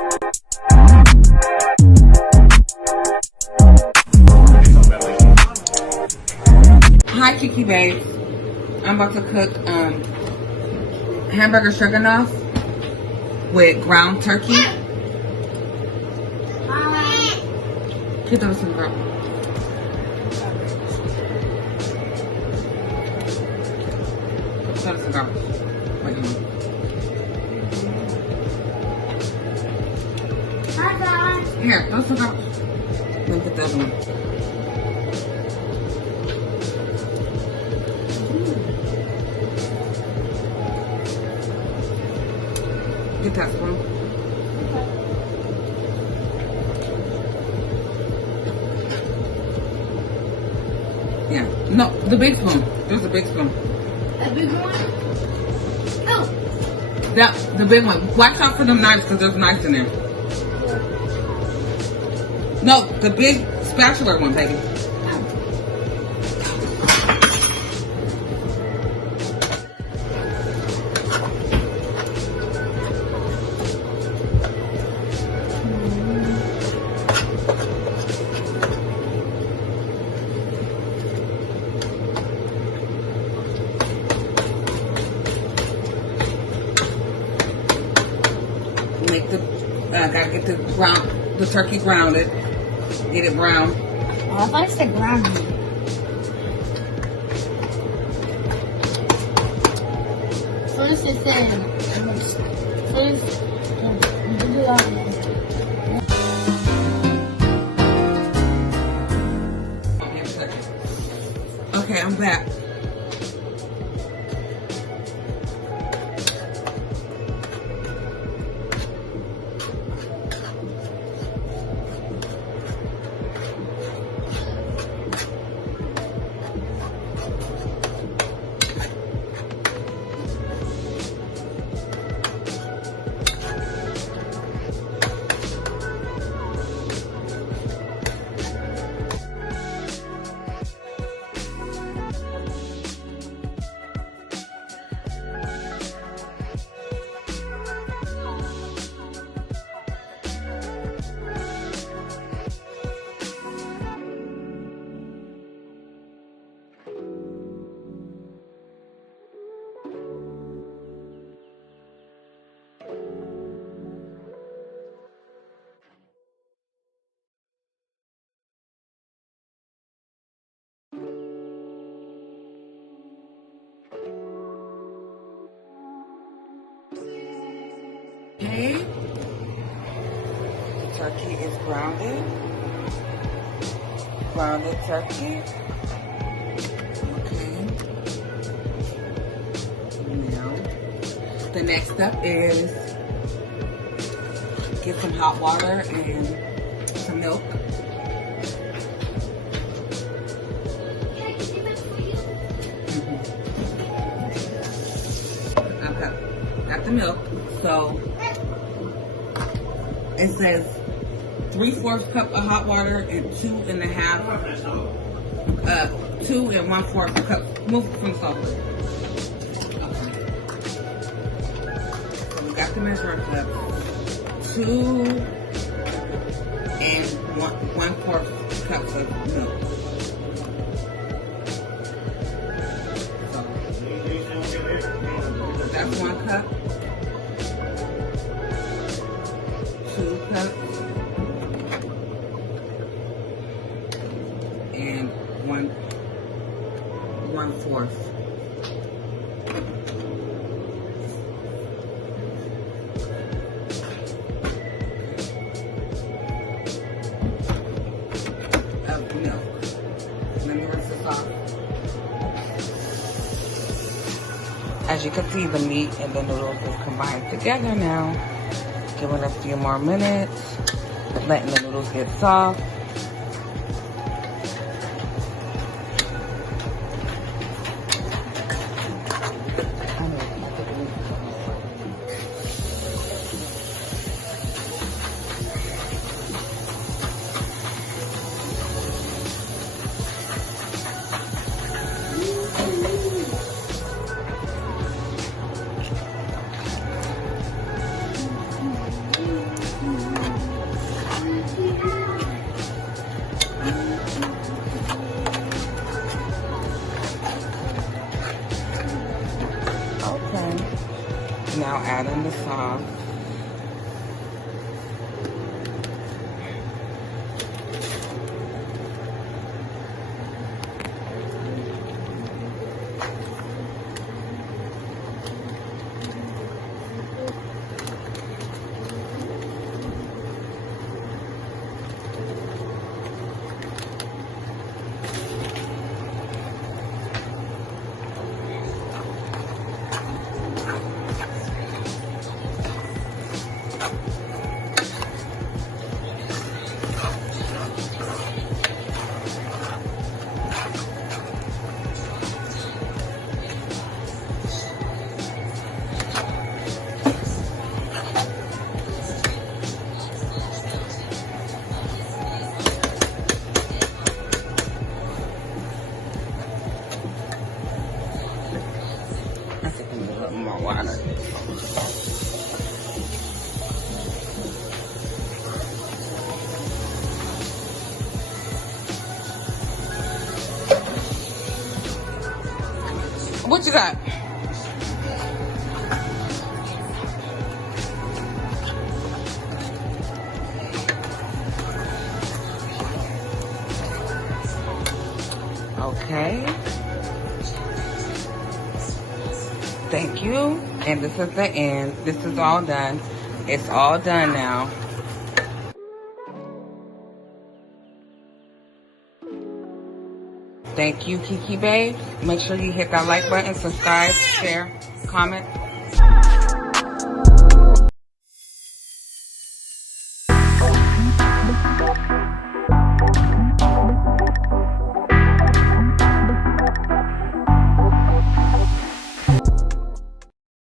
Hi KeKe babes. I'm about to cook hamburger stroganoff with ground turkey. Get those some girl. Throw some girl. What you want? Hi guys. Here, throw some girl. Let me put the other one. Get that spoon. Yeah. No, the big spoon. There's a big spoon. A big one? Oh. The big one. Watch out for them knives because there's knives in there. No, the big spatula one, baby. Make the gotta get the turkey grounded. Get it brown. Oh, I thought it said ground. First it said. Okay, I'm back. Okay, turkey is grounded. Grounded turkey. Okay. Now, the next step is get some hot water and some milk. Okay, got the milk. So it says 3/4 cup of hot water and 2 1/4 cup. Move from salt. Okay. So we got the measuring cup. 2 and 1/4 cups of milk. So that's 1 cup. 2 cups and 1/4 of milk. Let me rinse this off. As you can see, the meat and the noodles is combined together now. Give it a few more minutes, letting the noodles get soft. add in the sauce. Water. What you got? Okay. Thank you. And this is the end. This is all done. It's all done now. Thank you, KeKe babes. Make sure you hit that like button, subscribe, share, comment.